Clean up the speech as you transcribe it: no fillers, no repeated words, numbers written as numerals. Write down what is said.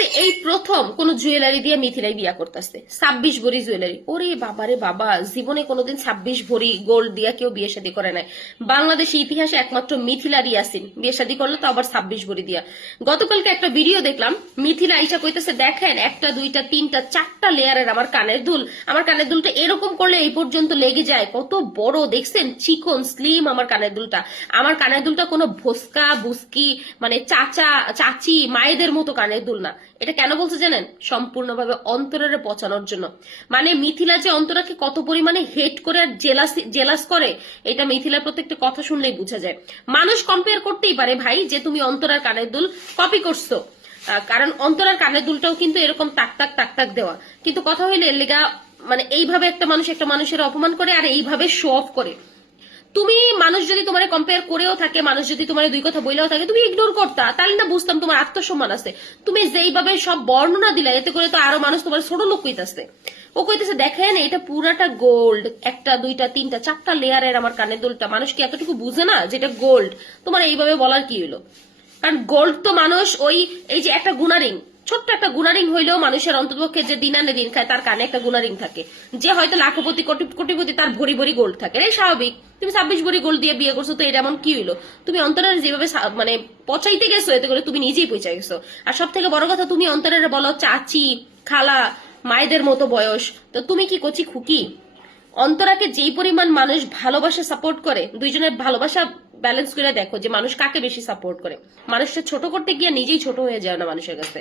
দেখছি এই প্রথম কোন জুয়েলারি দিয়ে মিথিলাই বিয়া করতেছে, 26 ভরি জুয়েলারি। ওরে বাবারে বাবা, জীবনে কোনোদিন 26 ভরি গোল্ড দিয়া কেউ বিয়ে শাদী করে নাই। বাংলাদেশের ইতিহাসে একমাত্র মিথিলা ইয়াসিন বিয়ে শাদী করলো, তো আবার 26 ভরি দিয়া। গতকালকে একটা ভিডিও দেখলাম, মিথিলা আইসা কইতেছে দেখেন একটা দুইটা তিনটা চারটা লেয়ারের আমার কানের দুল, আমার কানের দুলটা এরকম করলে এই পর্যন্ত লেগে যায়, কত বড় দেখছেন, চিকন স্লিম আমার কানের দুলটা। আমার কানের দুলটা কোনো ভোসকা বুসকি মানে চাচা চাচি মায়েদের মতো কানের দুল না। এটা কেন বলছে জানেন? সম্পূর্ণভাবে অন্তরের পচানোর জন্য। মানে মিথিলা যে অন্তরাকে কত পরিমাণে হেট করে আর জেলাস করে, এটা মিথিলার প্রত্যেকটা কথা শুনলেই বোঝা যায়। মানুষ কম্পেয়ার করতেই পারে ভাই যে তুমি অন্তরার কানের দুল কপি করছো, কারণ অন্তরার কানের দুলটাও কিন্তু এরকম তাক তাক তাক তাক দেওয়া। কিন্তু কথা হইলে এর লেগা মানে এইভাবে একটা মানুষ একটা মানুষের অপমান করে আর এইভাবে শো অফ করে। তুমি মানুষ যদি তোমার কম্পেয়ার করেও থাকে, মানুষ যদি তোমার দুই কথা বইলেও থাকে, তুমি ইগনোর করতা, তাহলে না বুঝতাম তোমার আত্মসম্মান আছে। তুমি যেইভাবে সব বর্ণনা দিলা, এতে করে তো আরো মানুষ তোমার ছোট লোক কইতাছে। ও কইতেছে দেখেন এটা পুরাটা গোল্ড, একটা দুইটা তিনটা চারটা লেয়ারের আমার কানের দুলটা। মানুষ কি এতটুকু বুঝে না যেটা গোল্ড? তোমার এইভাবে বলার কি হইলো? কারণ গোল্ড তো মানুষ ওই এই যে একটা গুণারিং, ছোট্ট একটা গুণারিং হইলেও মানুষের অন্ততপক্ষে যে দিন আনে দিন খায় তার কানে একটা গুণারিং থাকে। যে হয়তো লাখপতি কোটিপতি তার ভরি ভরি গোল্ড থাকে, এই স্বাভাবিক। তুমি 26 ভরি গোল্ড দিয়ে বিয়ে করছো, তো এটা এমন কি হইলো? তুমি অন্তরের যেভাবে মানে পচাইতে গেছো, এতে করে তুমি নিজেই পচা গেছো। আর সব থেকে বড় কথা, তুমি অন্তরের বলো চাচি খালা মায়েদের মতো বয়স, তো তুমি কি কচি খুকি? অন্তরাকে যেই পরিমাণ মানুষ ভালোবাসা সাপোর্ট করে, দুইজনের ভালোবাসা ব্যালেন্স করে দেখো যে মানুষ কাকে বেশি সাপোর্ট করে। মানুষটা ছোট করতে গিয়ে নিজেই ছোট হয়ে যায় না মানুষের কাছে।